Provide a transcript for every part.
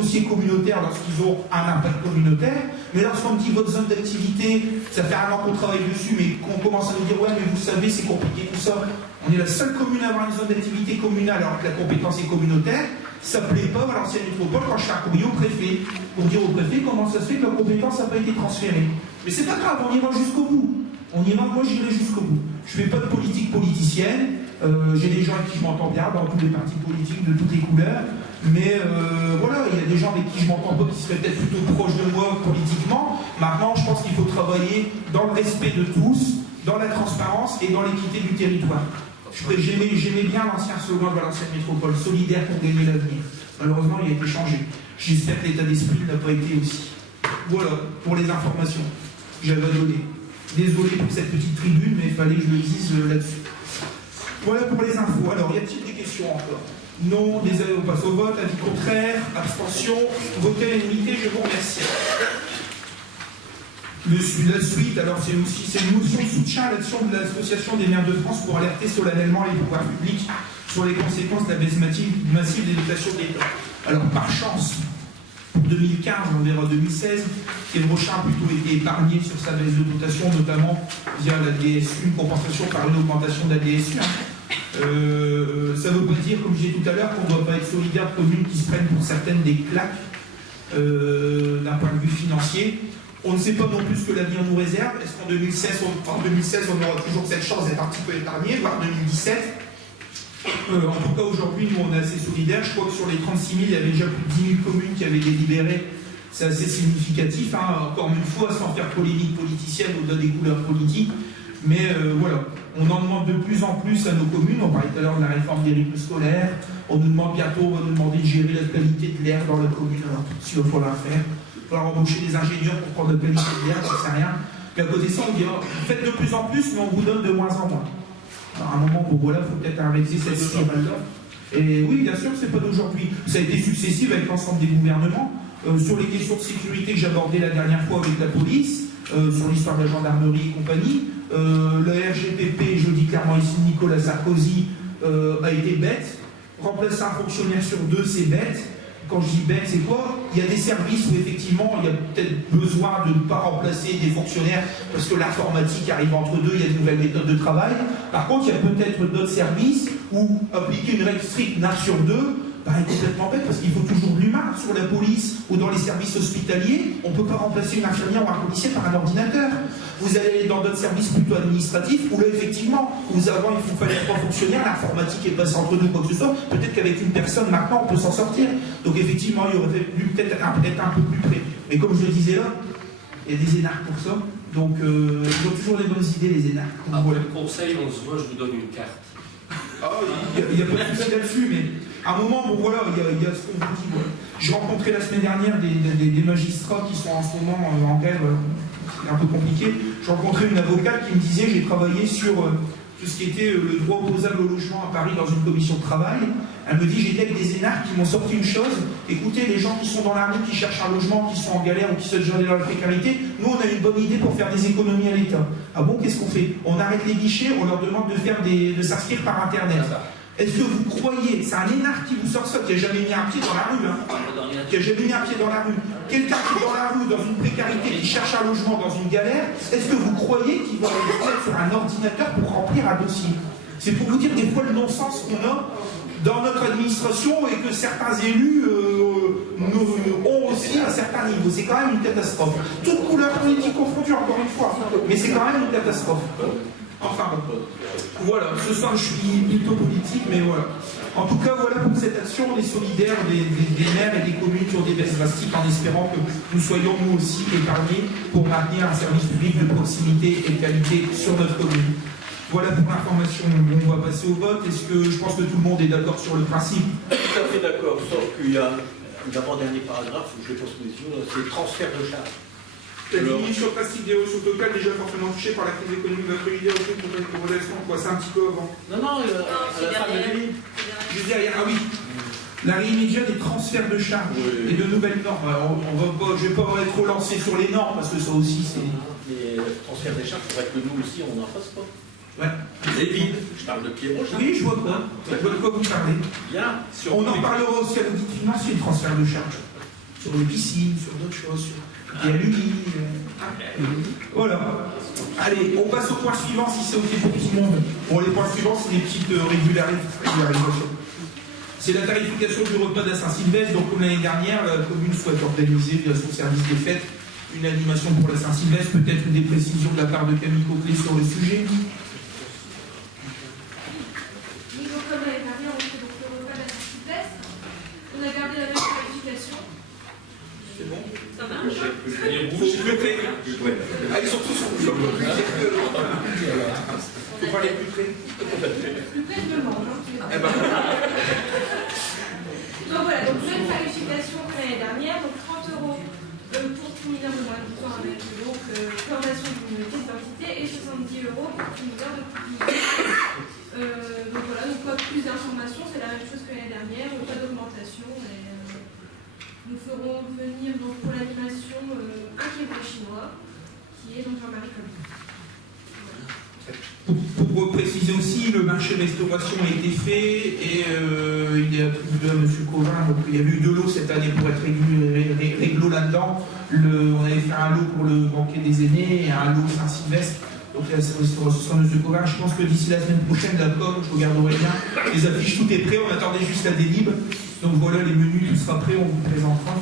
dossier communautaire lorsqu'ils ont un impact communautaire, mais lorsqu'on dit votre zone d'activité, ça fait un an qu'on travaille dessus, mais qu'on commence à nous dire ouais mais vous savez c'est compliqué tout ça, on est la seule commune à avoir une zone d'activité communale alors que la compétence est communautaire, ça ne plaît pas à l'ancienne métropole quand je fais un courrier au préfet, pour dire au préfet comment ça se fait que la compétence n'a pas été transférée. Mais c'est pas grave, on ira jusqu'au bout. On ira, moi j'irai jusqu'au bout. Je ne fais pas de politique politicienne, j'ai des gens avec qui je m'entends bien dans tous les partis politiques de toutes les couleurs, mais voilà, il y a des gens avec qui je m'entends pas qui seraient peut-être plutôt proches de moi politiquement. Maintenant, je pense qu'il faut travailler dans le respect de tous, dans la transparence et dans l'équité du territoire. J'aimais bien l'ancien slogan de l'ancienne métropole, solidaire pour gagner l'avenir. Malheureusement, il a été changé. J'espère que l'état d'esprit n'a pas été aussi. Voilà, pour les informations que j'avais à donner. Désolé pour cette petite tribune, mais il fallait que je le dise là-dessus. Voilà pour les infos. Alors, y a-t-il des questions encore? Non, désolé, on passe au vote. Avis contraire, abstention, voter à l'unanimité, je vous remercie. La suite, alors c'est une motion de soutien à l'action de l'Association des maires de France pour alerter solennellement les pouvoirs publics sur les conséquences de la baisse massive des dotations de l'État. Alors, par chance, pour 2015, on verra 2016, Yves Rochin a plutôt été épargné sur sa baisse de dotation, notamment via la DSU, une compensation par une augmentation de la DSU. Ça ne veut pas dire, comme je disais tout à l'heure, qu'on ne doit pas être solidaire de communes qui se prennent pour certaines des claques d'un point de vue financier. On ne sait pas non plus ce que l'avenir nous réserve. Est-ce qu'en 2016, on aura toujours cette chance d'être un petit peu épargné, voire 2017 en tout cas, aujourd'hui, nous, on est assez solidaires. Je crois que sur les 36 000, il y avait déjà plus de 10 000 communes qui avaient délibéré. C'est assez significatif, hein. Encore une fois, sans faire polémique politicienne au-delà des couleurs politiques. Mais voilà, on en demande de plus en plus à nos communes. On parlait tout à l'heure de la réforme des rythmes scolaires. On nous demande bientôt, on va nous demander de gérer la qualité de l'air dans la commune. Alors, si il va falloir faire. Il va falloir embaucher des ingénieurs pour prendre la qualité de l'air, j'en sais rien. Mais à côté de ça, on dit, oh, faites de plus en plus, mais on vous donne de moins en moins. À un moment, bon voilà, il faut peut-être inverser cette spirale-là. Et oui, bien sûr, c'est pas d'aujourd'hui. Ça a été successif avec l'ensemble des gouvernements. Sur les questions de sécurité que j'abordais la dernière fois avec la police, sur l'histoire de la gendarmerie et compagnie, le RGPP, je dis clairement ici, Nicolas Sarkozy, a été bête. Remplacer un fonctionnaire sur deux, c'est bête. Quand je dis bête, c'est quoi? Il y a des services où effectivement il y a peut-être besoin de ne pas remplacer des fonctionnaires parce que l'informatique arrive entre deux, il y a de nouvelles méthodes de travail. Par contre, il y a peut-être d'autres services où appliquer une règle stricte NAR sur deux est complètement bête parce qu'il faut toujours de l'humain. Sur la police ou dans les services hospitaliers, on ne peut pas remplacer une infirmière ou un policier par un ordinateur. Vous allez dans d'autres services plutôt administratifs où là, effectivement, avant il fallait 3 fonctionnaires, l'informatique est passée entre deux, quoi que ce soit. Peut-être qu'avec une personne, maintenant, on peut s'en sortir. Donc, effectivement, il aurait fallu peut-être être un peu plus près. Mais comme je le disais là, il y a des énarques pour ça. Donc, ils ont toujours les bonnes idées, les énarques. Après le conseil, on se voit, je vous donne une carte. Ah, il n'y a pas de souci là-dessus, mais à un moment, bon voilà, il y a ce qu'on vous dit. Voilà. J'ai rencontré la semaine dernière des magistrats qui sont en ce moment en grève, c'est un peu compliqué. J'ai rencontré une avocate qui me disait, j'ai travaillé sur tout ce qui était le droit opposable au logement à Paris dans une commission de travail. Elle me dit, j'étais avec des énarques qui m'ont sorti une chose. Écoutez, les gens qui sont dans la rue, qui cherchent un logement, qui sont en galère ou qui se jettent dans la précarité, nous on a une bonne idée pour faire des économies à l'État. Ah bon, qu'est-ce qu'on fait? On arrête les guichets, on leur demande de s'inscrire par Internet. Est-ce que vous croyez, c'est un énarque qui vous sort ça, qui n'a jamais mis un pied dans la rue, hein, qui n'a jamais mis un pied dans la rue, quelqu'un qui est dans la rue, dans une précarité, qui cherche un logement dans une galère, est-ce que vous croyez qu'il va le mettre sur un ordinateur pour remplir un dossier? C'est pour vous dire des fois le non-sens qu'on a dans notre administration et que certains élus ont aussi à un certain niveau. C'est quand même une catastrophe. Toute couleur politique confondue, encore une fois, mais c'est quand même une catastrophe. Enfin, voilà, ce soir je suis plutôt politique, mais voilà. En tout cas, voilà pour cette action, on est solidaires des maires et des communes qui ont des baisses drastiques en espérant que nous soyons nous aussi épargnés pour maintenir un service public de proximité et de qualité sur notre commune. Voilà pour l'information. On va passer au vote. Est-ce que je pense que tout le monde est d'accord sur le principe? Tout à fait d'accord, sauf qu'il y a l'avant-dernier paragraphe, je l'ai pas sous les yeux, c'est transfert de charge. La diminution drastique des ressources locales, déjà fortement touchée par la crise économique, votre idée au pour une relation, quoi, c'est un petit peu avant. Non, à la fin de l'année. Juste derrière, ah oui. L'arrêt immédiat des transferts de charges et de nouvelles normes. Alors, je ne vais pas être trop lancé sur les normes, parce que ça aussi, c'est... Les transferts des charges, il faudrait que nous aussi, on n'en fasse pas. Ouais. Les vides, je parle de pied prochain. Oui, je vois quoi. Je vois de quoi vous parlez. Bien. On en parlera aussi à l'audit financier, le transfert de charges. sur les piscines, sur d'autres choses, sur les aluminium. Voilà. Allez, on passe au point suivant si c'est OK pour tout le monde. Bon, les points suivants, c'est des petites régularisations. C'est la tarification du repas de la Saint-Sylvestre. Donc, comme l'année dernière, la commune souhaite organiser via son service des fêtes une animation pour la Saint-Sylvestre, peut-être des précisions de la part de Camille Coquelet sur le sujet. Comme l'année dernière, on fait donc le repas de la Saint-Sylvestre. On a gardé la même tarification. C'est bon? Ça marche. Ah, ils sont tous rouges. Faut parler plus près. Plus près, je me mange. Donc voilà, donc même tarification que l'année dernière, donc 30 € pour tout mineur de moins de 12 ans avec donc formation d'une pièce d'identité et 70 € pour tout mineur de plus de 12 ans. Donc voilà, donc pas plus d'informations, c'est la même chose que l'année dernière, pas d'augmentation. Nous ferons venir donc pour l'animation un Québécois chinois, qui est donc Jean-Marie Colomb. Pour préciser aussi, le marché restauration a été fait et il est attribué à M. Covin. Donc il y avait eu 2 lots cette année pour être réglo là-dedans. On avait fait un lot pour le banquet des aînés et un lot Saint-Sylvestre. Donc la restauration de M. Covin. Je pense que d'ici la semaine prochaine, la com, je regarderai bien. Les affiches, tout est prêt. On attendait juste la délib. Donc voilà, les menus, tout sera prêt, on vous présentera.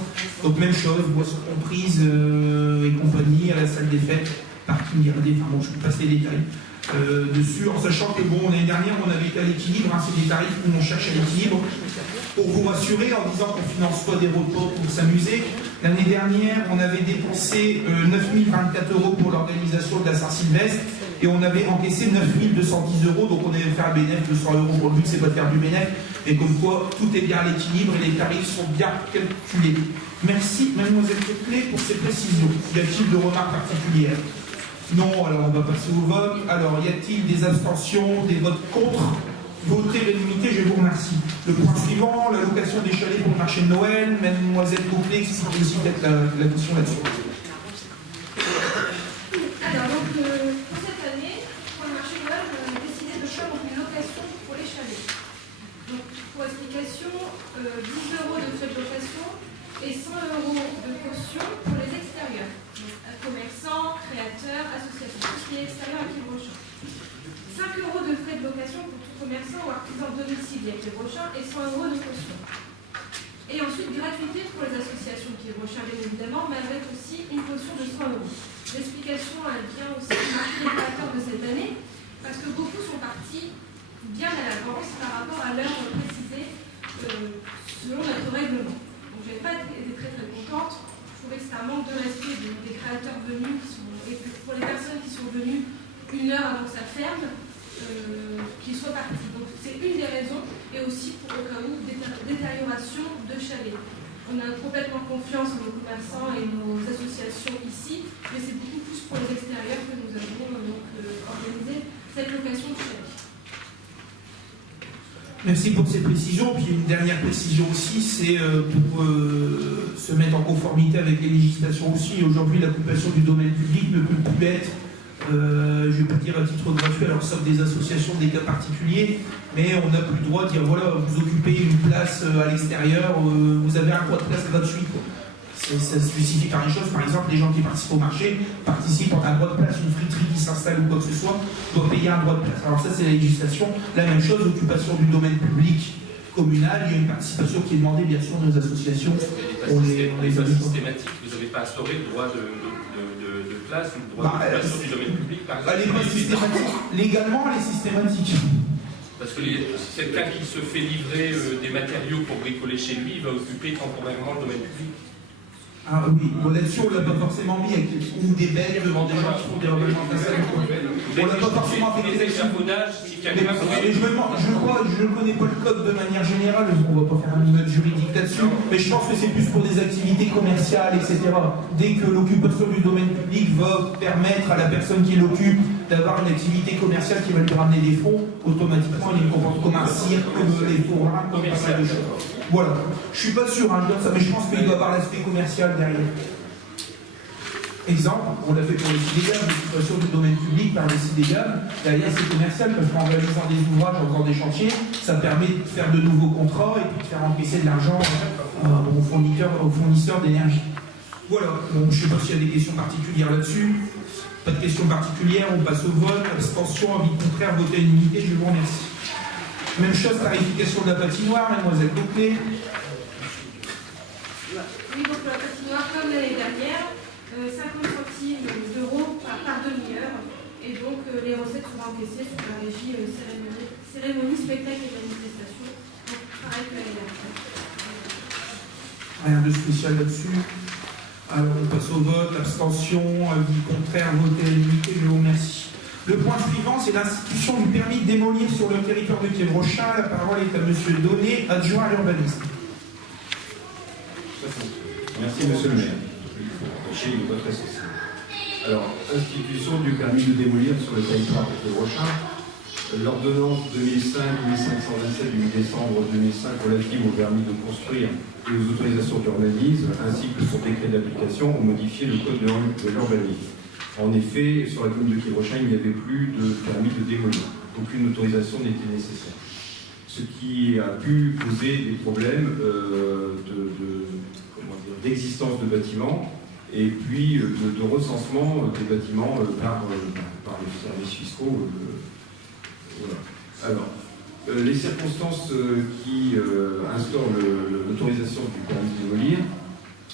Donc même chose, boissons comprises et compagnie à la salle des fêtes, parking gardé. Enfin bon, je vous passe les détails. Dessus, en sachant que bon, l'année dernière on avait été à l'équilibre, hein, c'est des tarifs où on cherche à l'équilibre pour vous rassurer en disant qu'on finance pas des repas pour s'amuser. L'année dernière on avait dépensé 9 024 € pour l'organisation de la Saint-Sylvestre et on avait encaissé 9 210 €, donc on avait fait un bénéfice de 100 € pour le but, c'est pas de faire du bénéfice, et comme quoi tout est bien à l'équilibre et les tarifs sont bien calculés. Merci mademoiselle Coquelet pour ces précisions. Y a-t-il de remarques particulières? Non, alors on va passer au vote. Alors, y a-t-il des abstentions, des votes contre? Voter l'unanimité, je vous remercie. Le point suivant, l'allocation des chalets pour le marché de Noël. Mademoiselle Coquelet, qui sera aussi peut-être la question là-dessus. Alors, donc, pour cette année, pour le marché de Noël, on a décidé de faire une location pour les chalets. Donc, pour explication, 10 € de frais de location et 100 € de caution pour les extérieurs. Donc, commerçants, créateurs, associations, tout ce qui est extérieur à Quiberochain. 5 € de frais de location pour tout commerçant ou artisan domicilié à Quiberochain et 100 € de caution. Et ensuite, gratuité pour les associations de Quiberochain, bien évidemment, mais avec aussi une caution de 100 €. L'explication, elle vient aussi du marché des créateurs de cette année, parce que beaucoup sont partis bien à l'avance par rapport à l'heure précisée selon notre règlement. Donc, je n'ai pas été très contente. Je trouvais que c'est un manque de respect des créateurs venus, et pour les personnes qui sont venues 1 heure avant que ça ferme, qu'ils soient partis. Donc c'est une des raisons, et aussi pour au cas où détérioration de chalets. On a complètement confiance en nos commerçants et nos associations ici, mais c'est beaucoup plus pour les extérieurs que nous avons donc organisé cette location de chalet. Merci pour ces précisions. Puis une dernière précision aussi, c'est pour se mettre en conformité avec les législations aussi. Aujourd'hui, l'occupation du domaine public ne peut plus être, je ne vais pas dire à titre gratuit, alors sauf des associations, des cas particuliers, mais on n'a plus le droit de dire voilà, vous occupez une place à l'extérieur, vous avez un droit de place gratuit. Ça se justifie par les choses. Par exemple, les gens qui participent au marché participent en un droit de place, une friterie qui s'installe ou quoi que ce soit, doit payer un droit de place. Alors ça, c'est la législation. La même chose, occupation du domaine public communal, il y a une participation qui est demandée, bien sûr, de nos associations. On les a systématiques. Vous n'avez pas instauré le droit de place, le droit d'occupation du domaine public, par exemple. Elle n'est pas systématique. Légalement, elle est systématique. Parce que quelqu'un qui se fait livrer des matériaux pour bricoler chez lui, il va occuper temporairement le domaine public. Ah oui, bon, là-dessus on ne l'a pas forcément mis avec des belles devant des gens qui font des règlements de façade. On l'a pas forcément fait des échafaudages. Je ne connais pas le code de manière générale, on ne va pas faire un note juridique là-dessus, mais je pense que c'est plus pour des activités commerciales, etc. Dès que l'occupation du domaine public va permettre à la personne qui l'occupe d'avoir une activité commerciale qui va lui ramener des fonds, automatiquement il est comporté comme un cirque, comme les forains, comme pas mal de choses. Voilà. Je suis pas sûr, hein, je donne ça, mais je pense qu'il doit avoir l'aspect commercial derrière. Exemple, on l'a fait pour les CDGAM, l'occupation du domaine public par les CDGAM, derrière c'est commercial parce qu'en réalisant des ouvrages, en faisant des chantiers, ça permet de faire de nouveaux contrats et puis de faire encaisser de l'argent aux fournisseurs d'énergie. Voilà, bon, je ne sais pas s'il y a des questions particulières là-dessus. Pas de questions particulières, on passe au vote. Abstention, avis contraire, vote à l'unanimité, je vous remercie. Même chose, tarification de la patinoire, mademoiselle Bouclé. Oui, donc la patinoire, comme l'année dernière, 50 centimes d'euros par demi-heure. Et donc les recettes seront encaissées sur la régie cérémonie, spectacle et manifestation. Donc pareil que l'année dernière. Rien de spécial là-dessus. Alors on passe au vote, abstention, avis contraire, vote à l'unanimité, je vous remercie. Le point suivant, c'est l'institution du permis de démolir sur le territoire de Quiévrochin. La parole est à monsieur Donné, adjoint à l'urbanisme. Merci monsieur le maire. Chez le vote essentiel. Alors, institution du permis de démolir sur le territoire de Quiévrochin. L'ordonnance 2005-1527 du 8 décembre 2005 relative au permis de construire et aux autorisations d'urbanisme, ainsi que son décret d'application, ont modifié le code de l'urbanisme. En effet, sur la commune de Quiévrochin, il n'y avait plus de permis de démolir. Aucune autorisation n'était nécessaire. Ce qui a pu poser des problèmes d'existence de bâtiments et puis de recensement des bâtiments par les services fiscaux. Voilà. Alors, les circonstances qui instaurent l'autorisation du permis de démolir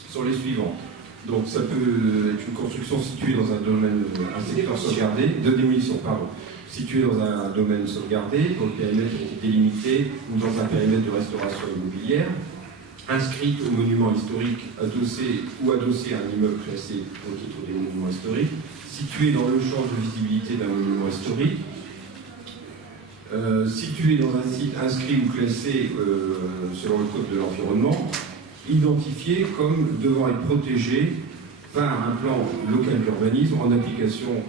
sont les suivantes. Donc, ça peut être une construction située dans un domaine, un secteur sauvegardé, de démolition, pardon, située dans un domaine sauvegardé, dont le périmètre est délimité, ou dans un périmètre de restauration immobilière, inscrite au monument historique adossé à un immeuble classé au titre des monuments historiques, située dans le champ de visibilité d'un monument historique, située dans un site inscrit ou classé selon le code de l'environnement, identifié comme devant être protégé par un plan local d'urbanisme en application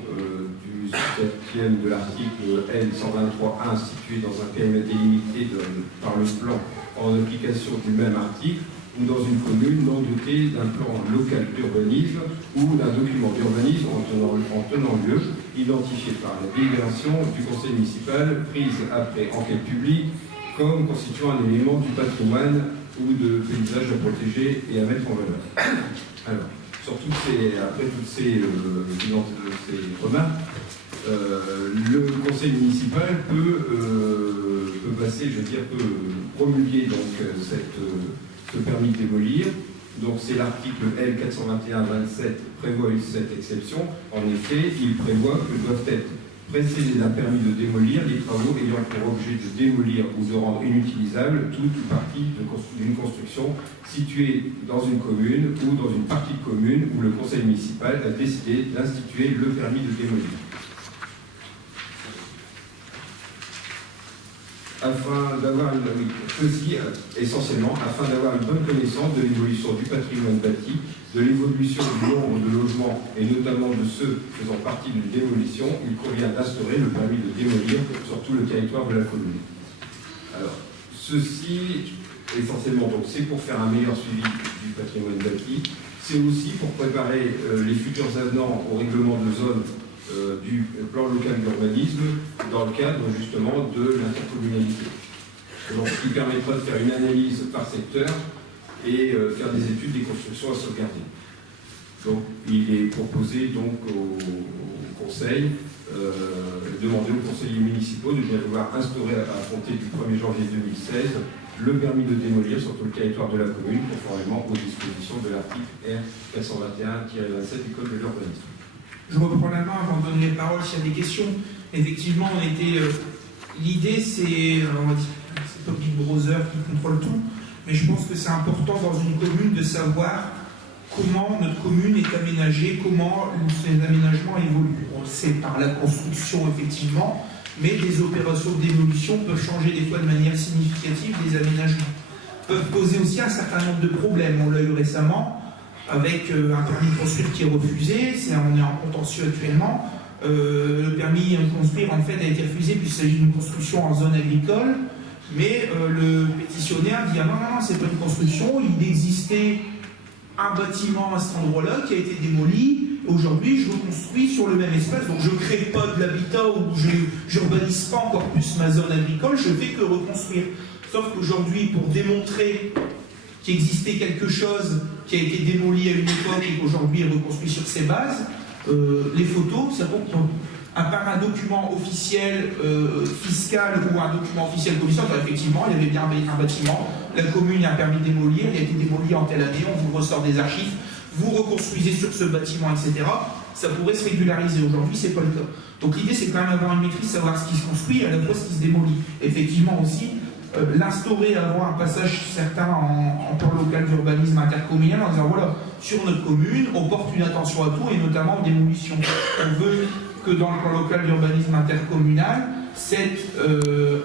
du 7e de l'article L123.1 situé dans un périmètre délimité par le plan en application du même article ou dans une commune non dotée d'un plan local d'urbanisme ou d'un document d'urbanisme en tenant lieu, identifié par la délibération du conseil municipal prise après enquête publique comme constituant un élément du patrimoine ou de paysage à protéger et à mettre en valeur. Alors, après toutes ces remarques, le conseil municipal peut promulguer donc ce permis de démolir. Donc c'est l'article L421-27 prévoit cette exception. En effet, il prévoit que doivent être précédés d'un permis de démolir les travaux ayant pour objet de démolir ou de rendre inutilisable toute ou partie d'une construction située dans une commune ou dans une partie de commune où le conseil municipal a décidé d'instituer le permis de démolir. Essentiellement afin d'avoir une bonne connaissance de l'évolution du patrimoine bâti, de l'évolution du nombre de logements et notamment de ceux faisant partie d'une démolition, il convient d'instaurer le permis de démolir sur tout le territoire de la commune. Alors, ceci, essentiellement, donc c'est pour faire un meilleur suivi du patrimoine bâti, c'est aussi pour préparer les futurs avenants au règlement de zone du plan local d'urbanisme dans le cadre justement de l'intercommunalité. Donc, ce qui permettra de faire une analyse par secteur et faire des études des constructions à sauvegarder. Donc, il est proposé donc au Conseil, demander aux conseillers municipaux de bien vouloir instaurer à compter du 1er janvier 2016 le permis de démolir sur tout le territoire de la commune, conformément aux dispositions de l'article R421-27 du Code de l'urbanisme. Je reprends la main avant de donner les paroles s'il y a des questions. Effectivement, l'idée, c'est Public Browser qui contrôle tout, mais je pense que c'est important dans une commune de savoir comment notre commune est aménagée, comment ces aménagements évoluent. On le sait par la construction, effectivement, mais des opérations de démolition peuvent changer des fois de manière significative les aménagements. Peuvent poser aussi un certain nombre de problèmes. On l'a eu récemment avec un permis de construire qui est refusé, on est en contentieux actuellement. Le permis de construire en fait a été refusé puisqu'il s'agit d'une construction en zone agricole, mais le pétitionnaire dit ah non, c'est pas une construction, il existait un bâtiment à cet endroit-là qui a été démoli, aujourd'hui je reconstruis sur le même espace, donc je ne crée pas de l'habitat ou je n'urbanise pas encore plus ma zone agricole, je ne fais que reconstruire. Sauf qu'aujourd'hui, pour démontrer qu'il existait quelque chose qui a été démoli à une époque et qu'aujourd'hui est reconstruit sur ses bases. Les photos, ça compte à part un document officiel fiscal ou un document officiel commission, effectivement, il y avait bien un bâtiment, la commune a permis de démolir, il a été démoli en telle année, on vous ressort des archives, vous reconstruisez sur ce bâtiment, etc. Ça pourrait se régulariser. Aujourd'hui, c'est pas le cas. Donc l'idée, c'est quand même avoir une maîtrise, savoir ce qui se construit et à la fois ce qui se démolit. Effectivement aussi, l'instaurer, avoir un passage certain en plan local d'urbanisme intercommunal en disant voilà, sur notre commune, on porte une attention à tout et notamment aux démolitions. On veut que dans le plan local d'urbanisme intercommunal, cette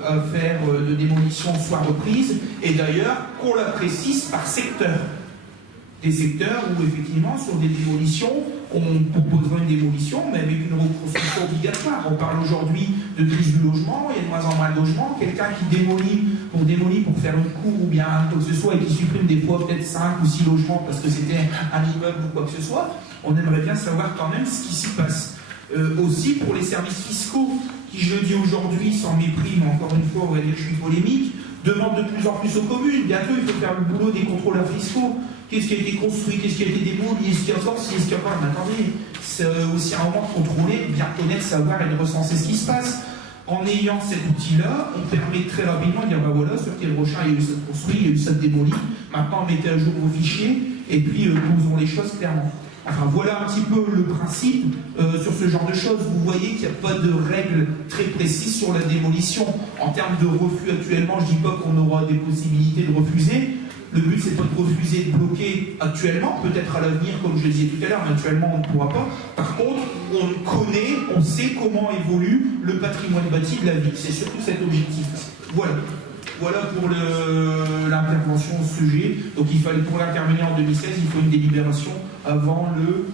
affaire de démolition soit reprise et d'ailleurs qu'on la précise par secteur. Des secteurs où effectivement sur des démolitions, on proposera une démolition mais avec une reconstruction obligatoire. On parle aujourd'hui de crise du logement, il y a de moins en moins de logements. Quelqu'un qui démolit pour faire une cour ou bien quoi que ce soit et qui supprime des fois peut-être 5 ou 6 logements parce que c'était un immeuble ou quoi que ce soit, on aimerait bien savoir quand même ce qui s'y passe. Aussi pour les services fiscaux qui, je le dis aujourd'hui sans mépris, mais encore une fois on va dire que je suis polémique, demandent de plus en plus aux communes. Bientôt il faut faire le boulot des contrôleurs fiscaux. Qu'est-ce qui a été construit, qu'est-ce qui a été démoli, est-ce qu'il y a encore, est-ce qu'il y a pas. Mais attendez, c'est aussi un moment de contrôler, bien connaître, savoir et de recenser ce qui se passe. En ayant cet outil-là, on permet très rapidement de dire ben voilà, sur quel Rochin il y a eu ça de construit, il y a eu ça de démoli. Maintenant mettez à jour vos fichiers et puis posons les choses clairement. Enfin voilà un petit peu le principe sur ce genre de choses. Vous voyez qu'il n'y a pas de règles très précises sur la démolition. En termes de refus actuellement, je ne dis pas qu'on aura des possibilités de refuser. Le but, c'est pas de refuser, de bloquer actuellement, peut-être à l'avenir, comme je le disais tout à l'heure, mais actuellement, on ne pourra pas. Par contre, on connaît, on sait comment évolue le patrimoine bâti de la ville. C'est surtout cet objectif. Voilà. Voilà pour l'intervention au sujet. Donc, il fallait, pour l'intervenir en 2016, il faut une délibération avant le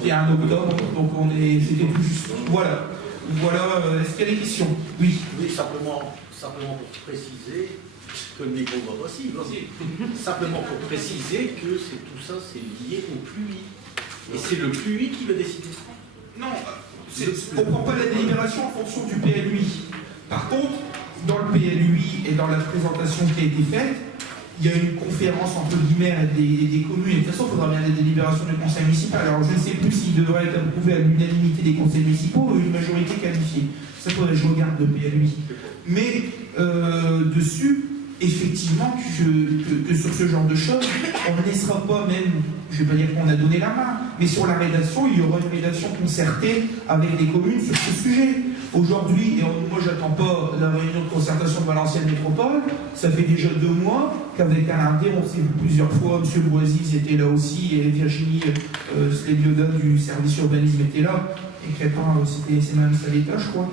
31 octobre. Donc, c'était tout juste. Voilà. Voilà. Est-ce qu'il y a des questions? Oui. Oui, simplement pour préciser que le micro va possible. Simplement pour préciser que tout ça, c'est lié au PLUI. Et c'est le PLUI qui va décider. Non, on ne prend pas la délibération en fonction du PLUI. Par contre, dans le PLUI et dans la présentation qui a été faite, il y a une conférence entre guillemets des communes. Et de toute façon, il faudra bien des délibérations du conseil municipal. Alors, je ne sais plus s'il devrait être approuvé à l'unanimité des conseils municipaux ou une majorité qualifiée. Ça, faudrait que je regarde le PLUI. Mais dessus, effectivement, que sur ce genre de choses, on ne laissera pas même, je ne vais pas dire qu'on a donné la main, mais sur la rédaction, il y aura une rédaction concertée avec des communes sur ce sujet. Aujourd'hui, et moi j'attends pas la réunion de concertation de Valenciennes Métropole, ça fait déjà 2 mois qu'avec Alain D, on s'est vu plusieurs fois, M. Boisy était là aussi, et Virginie Slebioda du service urbanisme était là, et Crépin, c'est même ça l'État, je crois.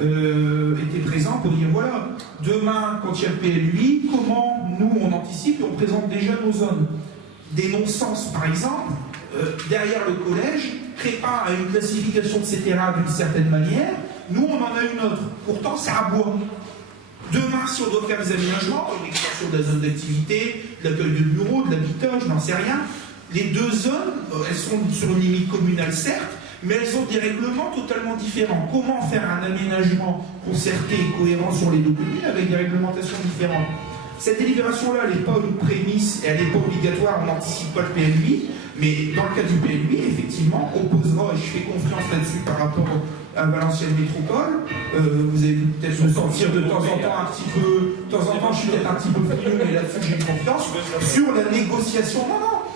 Était présent pour dire voilà, demain, quand il y a le PLUI, comment nous on anticipe et on présente déjà nos zones. Des non-sens, par exemple, derrière le collège, Crépin a une classification de ces terrains d'une certaine manière, nous on en a une autre. Pourtant, c'est à bois. Demain, si on doit faire des aménagements, une extension de la zone d'activité, de l'accueil de bureaux, de l'habitat, je n'en sais rien, les 2 zones, elles sont sur une limite communale, certes, mais elles ont des règlements totalement différents. Comment faire un aménagement concerté et cohérent sur les 2 communes avec des réglementations différentes? Cette délibération-là, elle n'est pas une prémisse et elle n'est pas obligatoire, on n'anticipe pas le PLUI, mais dans le cas du PLUI, effectivement, on posera, et je fais confiance là-dessus par rapport à Valenciennes Métropole, vous allez peut-être me sentir de temps en temps un petit peu, de temps en temps je suis peut-être un petit peu frileux, mais là-dessus j'ai confiance, sur la négociation,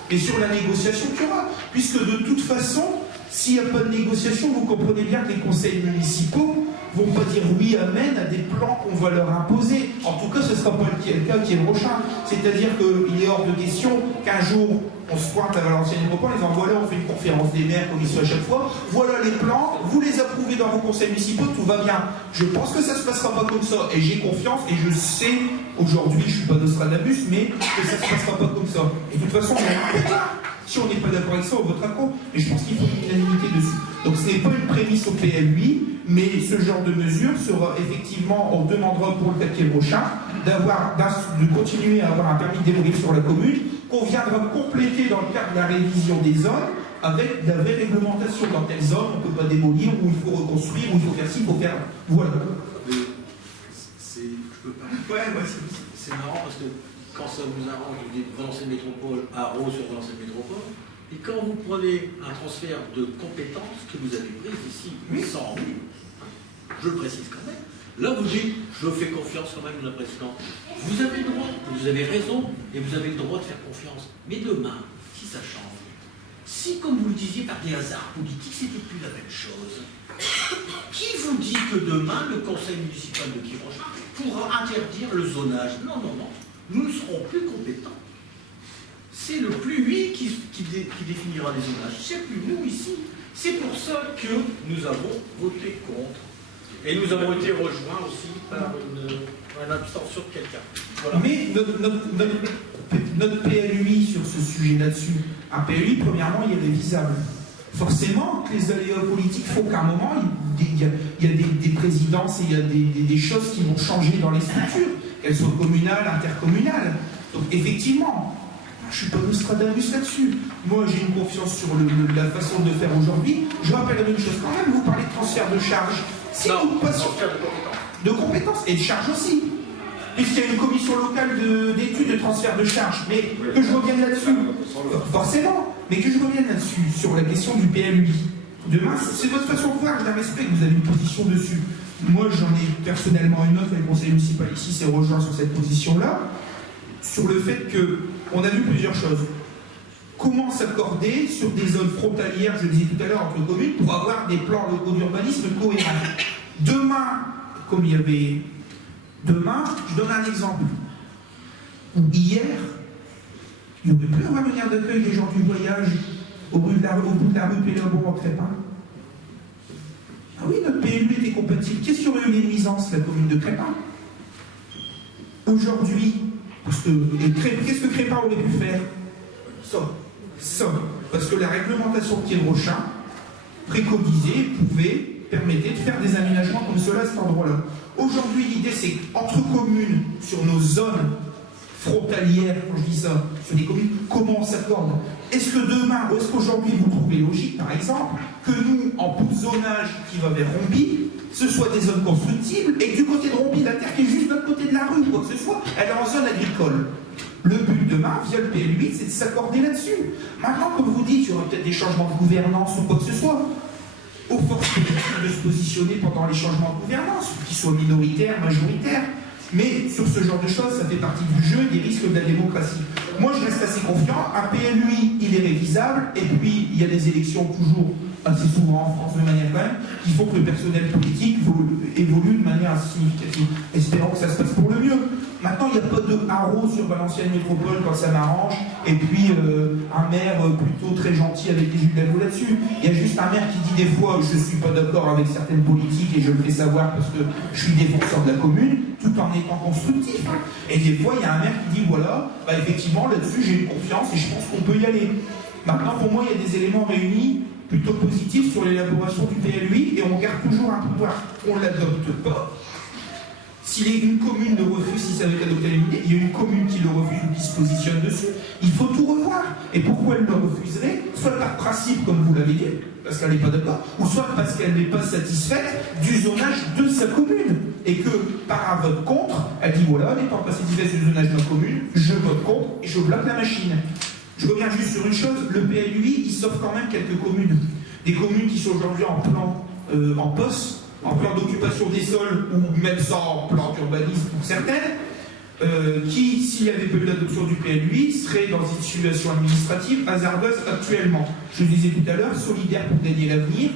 mais sur la négociation qu'il y aura, puisque de toute façon, s'il n'y a pas de négociation, vous comprenez bien que les conseils municipaux vont pas dire oui, amen à des plans qu'on va leur imposer. En tout cas, ce ne sera pas le cas qui est le prochain. C'est-à-dire qu'il est hors de question qu'un jour, on se pointe à Valenciennes Métropole en disant voilà, on fait une conférence des maires comme il se fait à chaque fois, voilà les plans, vous les approuvez dans vos conseils municipaux, tout va bien. Je pense que ça ne se passera pas comme ça. Et j'ai confiance, et je sais, aujourd'hui, je ne suis pas Nostradamus, mais que ça ne se passera pas comme ça. Et de toute façon, on est un peu tard. Si on n'est pas d'accord avec ça, on votera contre. Et je pense qu'il faut une unanimité dessus. Donc ce n'est pas une prémisse au PLUI, mais ce genre de mesure sera effectivement, on demandera pour le papier prochain, de continuer à avoir un permis de démolir sur la commune, qu'on viendra compléter dans le cadre de la révision des zones, avec de la vraie réglementation. Dans telle zone, on ne peut pas démolir, où il faut reconstruire, où il faut faire ci, il faut faire... Voilà. Je peux pas. Ouais, c'est marrant parce que quand ça vous arrange, vous dites Valenciennes Métropole, Haro sur Valenciennes Métropole. Et quand vous prenez un transfert de compétences que vous avez prise ici, 100 000, je le précise quand même, là vous dites, je fais confiance quand même à la présidente. Vous avez le droit, vous avez raison, et vous avez le droit de faire confiance. Mais demain, si ça change, si comme vous le disiez, par des hasards politiques, c'était plus la même chose, qui vous dit que demain, le conseil municipal de Quiroche pourra interdire le zonage? Non, non, non, nous ne serons plus compétents. C'est le plus oui qui définira les zonages. C'est plus nous ici. C'est pour ça que nous avons voté contre. Et nous avons été rejoints aussi par une abstention de quelqu'un. Voilà. Mais notre PLUI sur ce sujet là-dessus, un PLUI, premièrement, il est révisable. Forcément, les aléas politiques font qu'à un moment, il y a des présidences et il y a des choses qui vont changer dans les structures, qu'elles soient communales, intercommunales. Donc effectivement, je ne suis pas Nostradamus là-dessus. Moi, j'ai une confiance sur la façon de faire aujourd'hui. Je rappelle la même chose quand même, vous parlez de transfert de charge. Si non, transfert de compétences et de charge aussi. Puisqu'il y a une commission locale d'études de transfert de charge. Mais que je revienne là-dessus, forcément, mais que je revienne là-dessus, sur la question du PLUI. Demain, c'est votre façon de voir, je la respecte, vous avez une position dessus. Moi, j'en ai personnellement une autre, et le conseil municipal ici s'est rejoint sur cette position-là, sur le fait qu'on a vu plusieurs choses. Comment s'accorder sur des zones frontalières, je le disais tout à l'heure, entre communes, pour avoir des plans locaux d'urbanisme cohérents. Demain, comme il y avait... Demain, je donne un exemple. Hier, il n'y aurait plus avoir une aire d'accueil des gens du voyage au bout de la rue Pélabon en Crépin. Ah oui, notre PLU était compatible. Qu'est-ce qu'il y aurait eu les nuisances, la commune de Crépin? Aujourd'hui, qu'est-ce que Crépin aurait pu faire? Ça. Parce que la réglementation de Quiroche préconisait, permettait de faire des aménagements comme cela à cet endroit-là. Aujourd'hui, l'idée, c'est qu'entre communes, sur nos zones frontalières, quand je dis ça, sur des communes, comment on s'accorde? Est-ce que demain, ou est-ce qu'aujourd'hui, vous trouvez logique, par exemple, que nous, en zonage qui va vers Romby, ce soit des zones constructibles, et que du côté de Romby, la terre qui est juste de l'autre côté de la rue, quoi que ce soit, elle est en zone agricole? Le but demain, via le PLUI, c'est de s'accorder là-dessus. Maintenant, comme vous dites, il y aura peut-être des changements de gouvernance ou quoi que ce soit. Aux forces politiques de se positionner pendant les changements de gouvernance, qu'ils soient minoritaires, majoritaires. Mais sur ce genre de choses, ça fait partie du jeu et des risques de la démocratie. Moi, je reste assez confiant. Un PLUI, il est révisable. Et puis, il y a des élections toujours, assez souvent en France de manière quand même, qui font que le personnel politique évolue de manière assez significative. Espérons que ça se passe pour le mieux. Maintenant, il n'y a pas de haro sur Valenciennes Métropole quand ça m'arrange, et puis un maire plutôt très gentil avec des judalos là-dessus. Il y a juste un maire qui dit des fois je ne suis pas d'accord avec certaines politiques et je le fais savoir parce que je suis défenseur de la commune, tout en étant constructif. Et des fois, il y a un maire qui dit voilà, bah, effectivement, là-dessus j'ai une confiance et je pense qu'on peut y aller. Maintenant, pour moi, il y a des éléments réunis plutôt positifs sur l'élaboration du PLUI et on garde toujours un pouvoir. On ne l'adopte pas. Si une commune le refuse, si ça veut être adopté à l'unité, il y a une commune qui le refuse ou qui se positionne dessus, il faut tout revoir. Et pourquoi elle le refuserait? Soit par principe, comme vous l'avez dit, parce qu'elle n'est pas d'accord, ou soit parce qu'elle n'est pas satisfaite du zonage de sa commune. Et que, par un vote contre, elle dit voilà, n'étant pas satisfaite du zonage de ma commune, je vote contre et je bloque la machine. Je reviens juste sur une chose, le PLUI, il sauve quand même quelques communes. Des communes qui sont aujourd'hui en plan, en POS, en plan d'occupation des sols, ou même sans plan d'urbanisme pour certaines, qui, s'il n'y avait pas eu l'adoption du PLUI, seraient dans une situation administrative hasardeuse actuellement. Je le disais tout à l'heure, solidaire pour gagner l'avenir,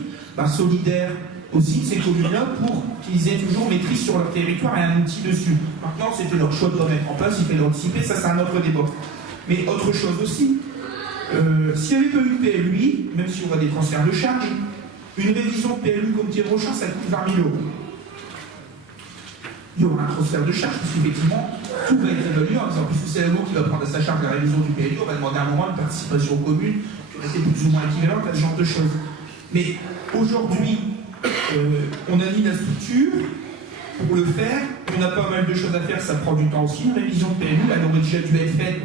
solidaire aussi de ces communes-là pour qu'ils aient toujours maîtrise sur leur territoire et un outil dessus. Maintenant, c'était leur choix de le mettre en place, il fallait l'anticiper, ça c'est un autre débat. Mais autre chose aussi, s'il n'y avait pas eu de PLUI, même si on a des transferts de charges, une révision de PLU comme Quiroche, ça coûte 20 000 €. Il y aura un transfert de charge, parce qu'effectivement, tout va être évalué en disant, puisque c'est l'AMO qui va prendre à sa charge la révision du PLU, on va demander à un moment une participation commune qui aurait été plus ou moins équivalente à ce genre de choses. Mais aujourd'hui, on a mis la structure pour le faire, on a pas mal de choses à faire, ça prend du temps aussi. Une révision de PLU, elle aurait déjà dû être faite.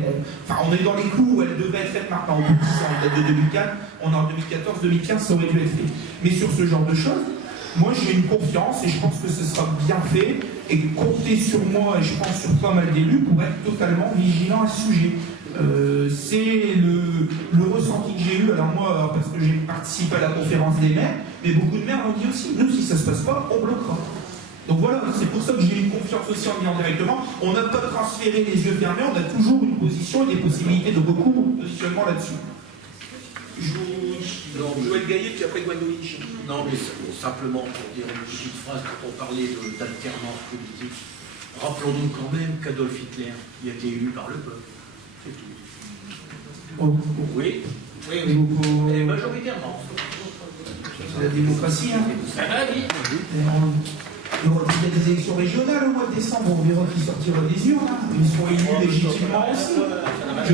On est dans les clous où elle devait être faite maintenant. Au bout de 10 ans, elle date de 2004, on est en 2014-2015, ça aurait dû être fait. Mais sur ce genre de choses, moi j'ai une confiance et je pense que ce sera bien fait et comptez sur moi, et je pense sur pas mal d'élus, pour être totalement vigilant à ce sujet. C'est le ressenti que j'ai eu, alors moi, parce que j'ai participé à la conférence des maires, mais beaucoup de maires m'ont dit aussi, nous, si ça se passe pas, on bloquera. Donc voilà, c'est pour ça que j'ai une confiance aussi en venant directement. On n'a pas transféré les yeux fermés, on a toujours une position et des possibilités de recours ou de positionnement là-dessus. Je vais être Gaillet, puis après Gwendoline. Non, mais simplement pour dire une petite phrase, quand on parlait d'alternance politique, rappelons-nous quand même qu'Adolf Hitler il a été élu par le peuple. C'est tout. Oh. Oui, oui, oui. Et majoritairement. C'est la démocratie, hein. Ah oui. Il y aura des élections régionales au mois de décembre, on verra qui sortira des urnes. Hein. Ils sont élus légitimement aussi. Non,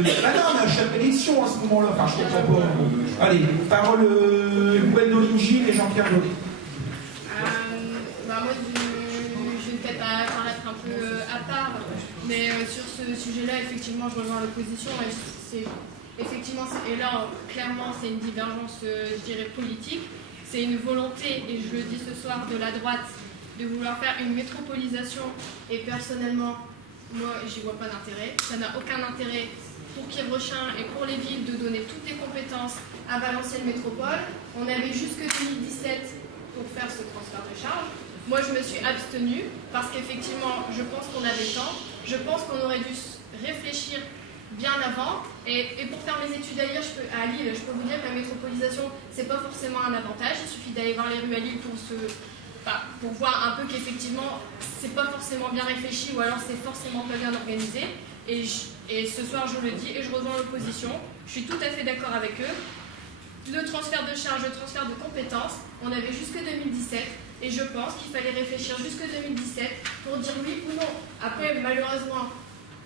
mais à chaque élection à ce moment-là, enfin, je comprends pas. Allez, parole Gwendoline Gilles et Jean-Pierre Joly. Moi, je vais peut-être paraître un peu à part, mais sur ce sujet-là, effectivement, je rejoins l'opposition. Et là, clairement, c'est une divergence, je dirais, politique. C'est une volonté, et je le dis ce soir, de la droite, de vouloir faire une métropolisation. Et personnellement, moi, j'y vois pas d'intérêt. Ça n'a aucun intérêt pour Quiévrochin et pour les villes de donner toutes les compétences à Valenciennes Métropole. On avait jusque 2017 pour faire ce transfert de charge. Moi, je me suis abstenue parce qu'effectivement, je pense qu'on avait temps. Je pense qu'on aurait dû réfléchir bien avant. Et pour faire mes études à Lille, je peux vous dire que la métropolisation, c'est pas forcément un avantage. Il suffit d'aller voir les rues à Lille pour voir un peu qu'effectivement, c'est pas forcément bien réfléchi ou alors c'est forcément pas bien organisé. Et ce soir, je le dis et je rejoins l'opposition. Je suis tout à fait d'accord avec eux. Le transfert de charge, le transfert de compétences, on avait jusque 2017 et je pense qu'il fallait réfléchir jusque 2017 pour dire oui ou non. Après, malheureusement,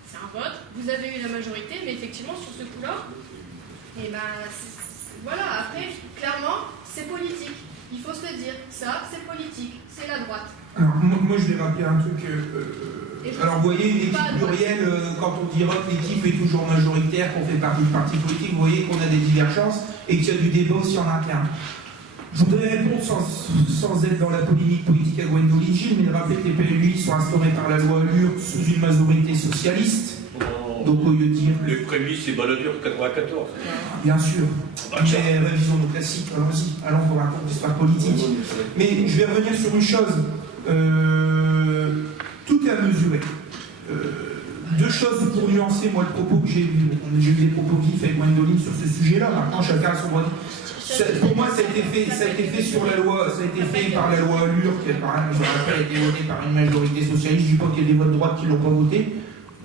c'est un vote, vous avez eu la majorité, mais effectivement, sur ce coup-là, voilà, après, clairement, c'est politique. Il faut se le dire, ça, c'est politique, c'est la droite. Alors, moi, je vais rappeler un truc. Alors, vous voyez, l'équipe plurielle, quand on dira que l'équipe est toujours majoritaire, qu'on fait partie du parti politique, vous voyez qu'on a des divergences et qu'il y a du débat aussi en interne. Je voudrais répondre sans être dans la polémique politique à Gwendoline Gilles, mais de rappeler que les PLUI sont instaurés par la loi Allure sous une majorité socialiste. Donc, au lieu de dire. Les prémices, c'est Balladur 94. Bien sûr. Mais révisons nos classiques, allons-y, allons pour raconter l'histoire politique. Mais je vais revenir sur une chose. Tout est à mesurer. Deux choses pour nuancer, moi, le propos que j'ai eu. J'ai eu des propos vifs avec Gwendoline sur ce sujet-là. Maintenant, chacun a son droit. Pour moi, ça a été fait sur la loi, ça a été fait par la loi Allure, qui a été votée par une majorité socialiste. Je ne dis pas qu'il y a des votes de droite qui ne l'ont pas voté.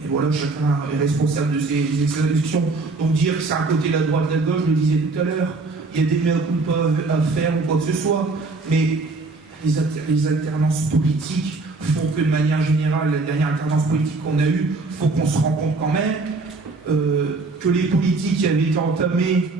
Et voilà, chacun est responsable de ses élections. Donc dire que c'est à côté de la droite, de la gauche, je le disais tout à l'heure, il y a des mea culpa à faire ou quoi que ce soit. Mais les alternances politiques font que de manière générale, la dernière alternance politique qu'on a eue, il faut qu'on se rende compte quand même que les politiques qui avaient été entamées